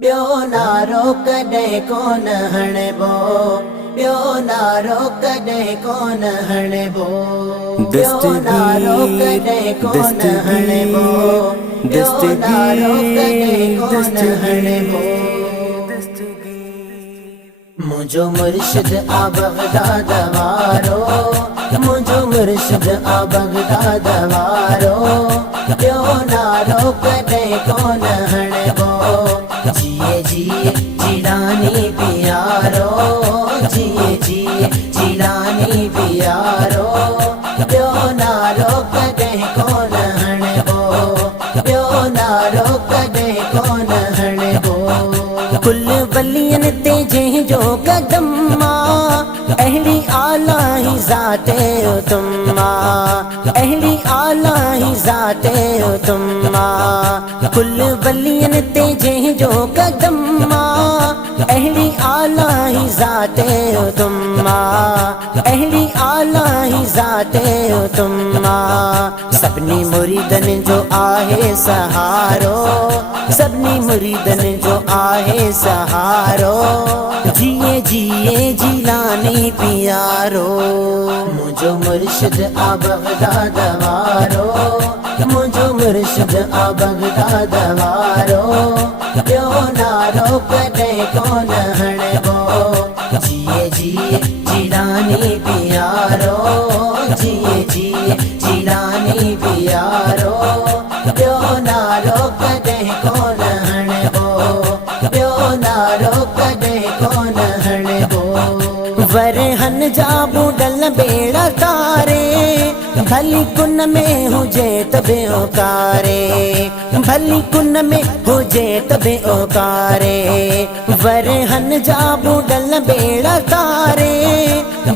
ॿियो नारो कॾहिं कोन हणबो, ॿियो नारो कॾहिं कोन हणबो, ॿियो नारो कॾहिं कोन हणबो, ॿियो नारो कॾहिं कोन हणबो। मुंहिंजो मुर्शिद आ बगदाद वारो, मुंहिंजो मुर्शिद आ बगदाद वारो, ॿियो नारो कॾहिं कोन हणबो। जिए जिए जिलानी प्यारो, जिए जिए जिलानी प्यारो, ॿियो नारो कॾहिं कोन हणबो, ॿियो नारो कॾहिं कोन हणबो। कुल वलियन ते जंहिंजो कदम अहिड़ी आला ही ज़ाते तुमा, अहिड़ी आला ही ज़ाते तुमा। कुल वलियन ते जंहिंजो कदम अहिड़ी आला ही ज़ाते तुमा, अहिड़ी आला ही ज़ाते तुमा। सभिनी मुरीदन जो आहे सहारो, सभिनी मुरीदन जो आहे सहारो, जिए जिए जिलानी प्यारो। मुंहिंजो मुर्शिद आ बगदाद वारो, मुंहिंजो मुर्शिद आ बगदाद वारो, ॿियो नारो कॾहिं कोन हणबो। जिए जिए जिलानी प्यारो, जिए जिए जिलानी प्यारो, ॿियो नारो कॾहिं कोन हणबो, ॿियो नारो कॾहिं कोन हणबो। वरहन जा बूडल बेड़ा तारे, भली कुन में हुजे त बेओकारे, भली कुन में हुजे त बेओकारे। वरहन जा बूडल बेड़ा तारे,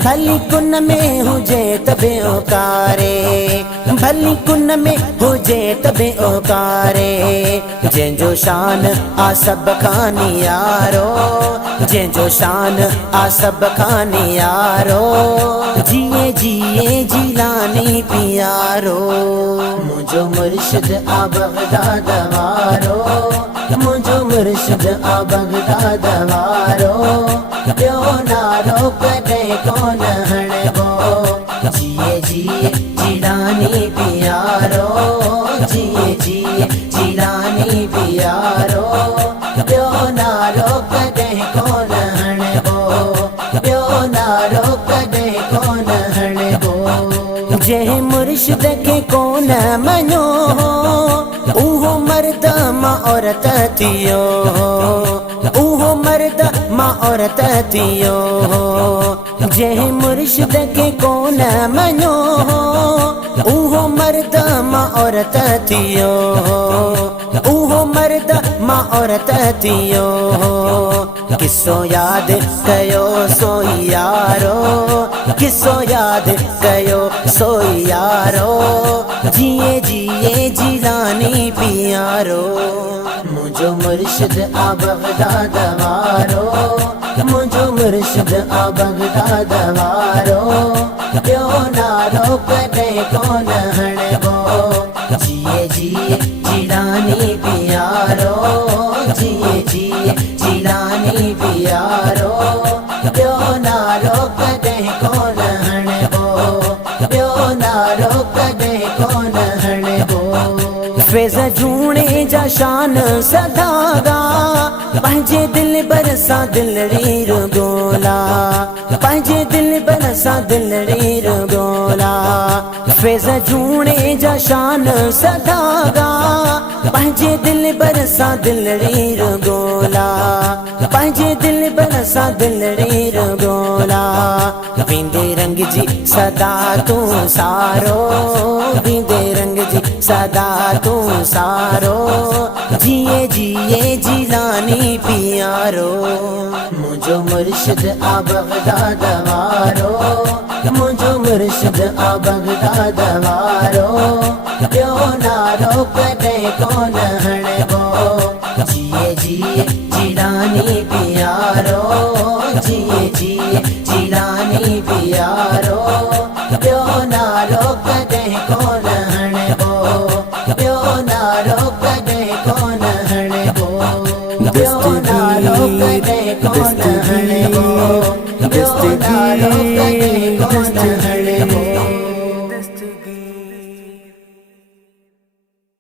भली कुन में हुजे त बेओकारे, भली कुन में हुजे त बेओकारे। जंहिंजो शान आ सभ खां नियारो, जंहिंजो शान आ सभ खां नियारो, जिए जिए जिलानी प्यारो। मुंहिंजो मुर्शिद आ बगदाद वारो, मुंहिंजो मुर्शिद आ बगदाद वारो, ॿियो नारो कॾहिं कोन हणबो। जिए जिए जिलानी प्यारो, जिए जिए जिलानी प्यारो, ॿियो नारो कॾहिं कोन हणबो, ॿियो नारो कॾहिं कोन हणबो। जंहिं मुर्शिद खे कोन मञो, उहो मर्द मां औरत थियो, उहो मर्द मां औरत थियो। जंहिं मुर्शिद खे कोन मञो, उहो मर्द मां औरत थियो, उहो मर्द मां औरत थियो। किस्सो यादि कयो सोई यारो, किस्सो यादि कयो सोई यारो, जिए जिए जिलानी प्यारो। मुंहिंजो मुर्शिद आ बगदाद वारो, मुंहिंजो मुर्शिद आ बगदाद वारो, ॿियो नारो कॾहिं कोन हणबो। जिए जिए जिलानी प्यारो, जिए जिए जिलानी प्यारो, ॿियो नारो कॾहिं कोन हणबो, ॿियो नारो कॾहिं कोन हणबो। फैज़ जूणे जा शान सदागा, पंहिंजे दिल बर सां दिलड़ी रुगोला, पंहिंजे दिल बर सां दिलड़ी रुगोला। फैज़ जूणे जा शान सदागा, पंहिंजे दिल बर सां दिलड़ी रुगोला, पंहिंजे दिल बर सां दिलड़ी रुगोला। वेंदे रंग जी सदा तूं सारो, वेंदे रंग जी सदा तूं सारो, जिए जिए जिलानी प्यारो। मुंहिंजो मुर्शिद आ बगदाद वारो, मुंहिंजो मुर्शिद आ बगदाद वारो, ॿियो नारो कॾहिं कोन हणबो। जिए जिए जिलानी प्यारो, जिए जिए जिलानी प्यारो, ॿियो नारो कॾहिं कोन हणबो, ॿियो नारो कॾहिं कोन हणबो। ॿियो नालो कॾहिं कोन हणिबो, ॿियो नालो कॾहिं कोन हणिबो।